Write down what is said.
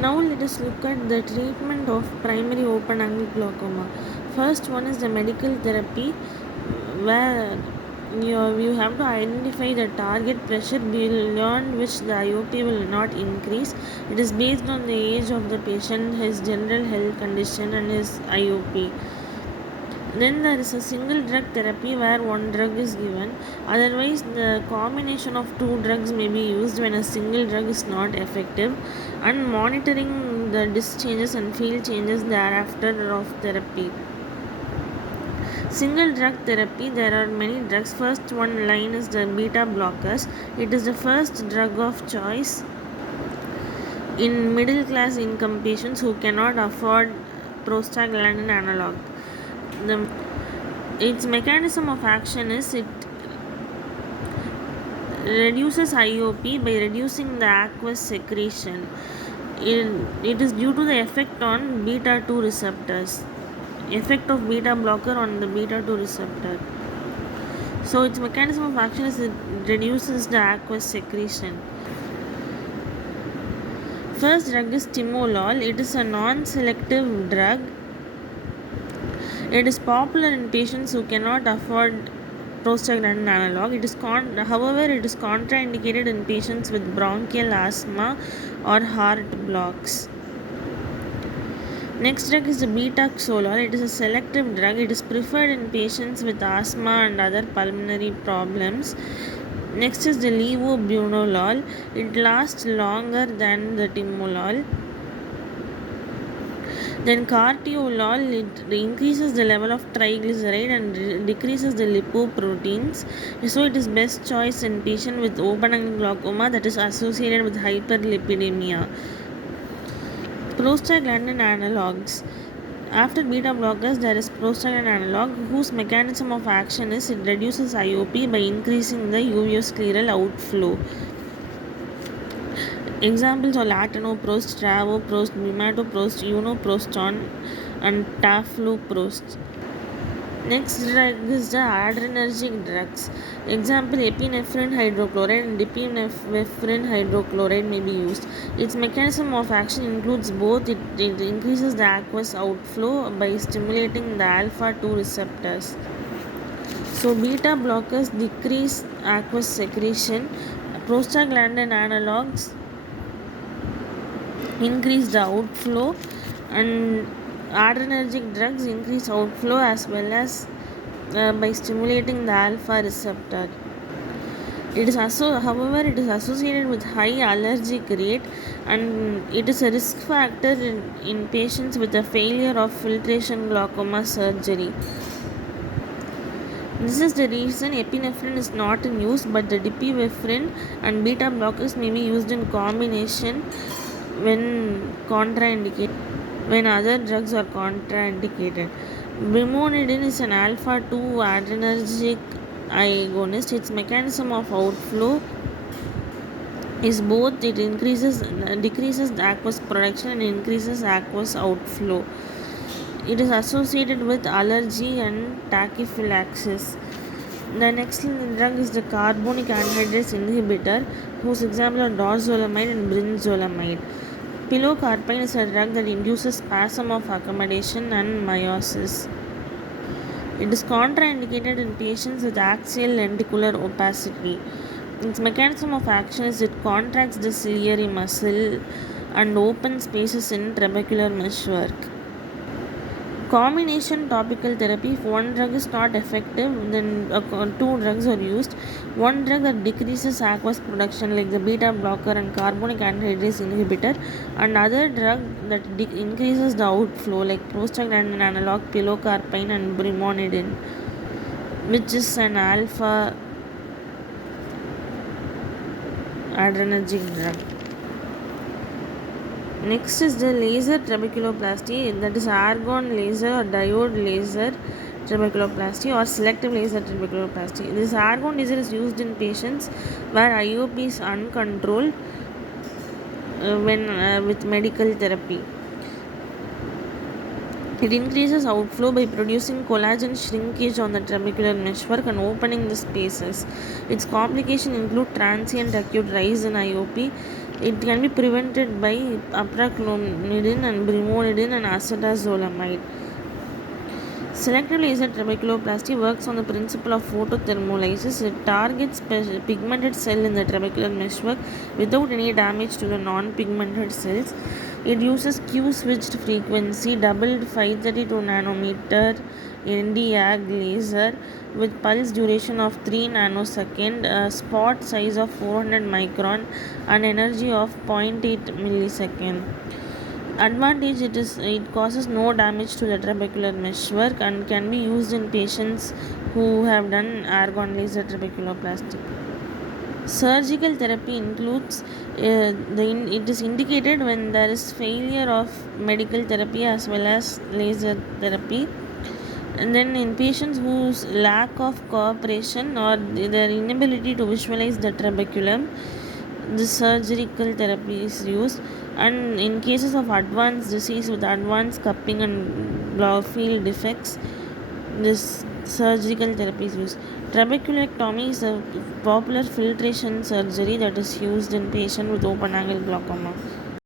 Now let us look at the treatment of primary open angle glaucoma. First one is the medical therapy, where you have to identify the target pressure beyond which the IOP will not increase. It is based on the age of the patient, his general health condition and his IOP. Then there is a single drug therapy where one drug is given. Otherwise, the combination of two drugs may be used when a single drug is not effective, and monitoring the disc changes and field changes thereafter of therapy. Single drug therapy, there are many drugs. First one line is the beta blockers. It is the first drug of choice in middle class income patients who cannot afford prostaglandin analog. The its mechanism of action is it reduces IOP by reducing the aqueous secretion. It is due to the effect on beta 2 receptors. Effect of beta blocker on the beta 2 receptor. So its mechanism of action is it reduces the aqueous secretion. First drug is timolol. It is a non-selective drug. It is popular in patients who cannot afford prostaglandin analog. However, it is contraindicated in patients with bronchial asthma or heart blocks. Next drug is the betaxolol. It is a selective drug. It is preferred in patients with asthma and other pulmonary problems. Next is the levobunolol. It lasts longer than the timolol. Then cartiolol, it increases the level of triglyceride and decreases the lipoproteins. So it is best choice in patient with open angle glaucoma that is associated with hyperlipidemia. Prostaglandin analogs. After beta blockers, there is prostaglandin analog whose mechanism of action is it reduces IOP by increasing the uveoscleral outflow. Examples are latanoprost, travoprost, bimatoprost, uniproston, and tafloprost. Next drug is the adrenergic drugs. Example, epinephrine hydrochloride and epinephrine hydrochloride may be used. Its mechanism of action includes both. It increases the aqueous outflow by stimulating the alpha 2 receptors. So beta blockers decrease aqueous secretion. Prostaglandin analogs increase the outflow, and adrenergic drugs increase outflow as well as by stimulating the alpha receptor. However, it is associated with high allergic rate, and it is a risk factor in patients with a failure of filtration glaucoma surgery. This is the reason epinephrine is not in use, but the dipivefrin and beta blockers may be used in combination when other drugs are contraindicated. Brimonidine is an alpha 2 adrenergic agonist. Its mechanism of outflow is both it decreases the aqueous production and increases aqueous outflow. It is associated with allergy and tachyphylaxis. The next drug is the carbonic anhydrase inhibitor, whose examples are dorzolamide and brinzolamide. Pilocarpine is a drug that induces spasm of accommodation and meiosis. It is contraindicated in patients with axial lenticular opacity. Its mechanism of action is it contracts the ciliary muscle and opens spaces in trabecular meshwork. Combination topical therapy, if one drug is not effective, then two drugs are used. One drug that decreases aqueous production like the beta blocker and carbonic anhydrase inhibitor, and other drug that increases the outflow like prostaglandin analog, pilocarpine and brimonidine, which is an alpha adrenergic drug. Next is the laser trabeculoplasty, that is argon laser or diode laser trabeculoplasty or selective laser trabeculoplasty. This argon laser is used in patients where IOP is uncontrolled with medical therapy. It increases outflow by producing collagen shrinkage on the trabecular meshwork and opening the spaces. Its complications include transient acute rise in IOP, It can be prevented by apraclonidine and brimonidine and acetazolamide. Selective laser trabeculoplasty works on the principle of photothermolysis. It targets pigmented cell in the trabecular meshwork without any damage to the non-pigmented cells. It uses Q-switched frequency, doubled 532 nanometer Nd:YAG laser with pulse duration of 3 nanosecond, a spot size of 400 micron, and energy of 0.8 millisecond. Advantage, it causes no damage to the trabecular meshwork and can be used in patients who have done argon laser trabeculoplasty. Surgical therapy includes it is indicated when there is failure of medical therapy as well as laser therapy, and then in patients whose lack of cooperation or their inability to visualize the trabeculum, the surgical therapy is used. And in cases of advanced disease with advanced cupping and field defects, this surgical therapy is used. Trabeculectomy is a popular filtration surgery that is used in patients with open angle glaucoma.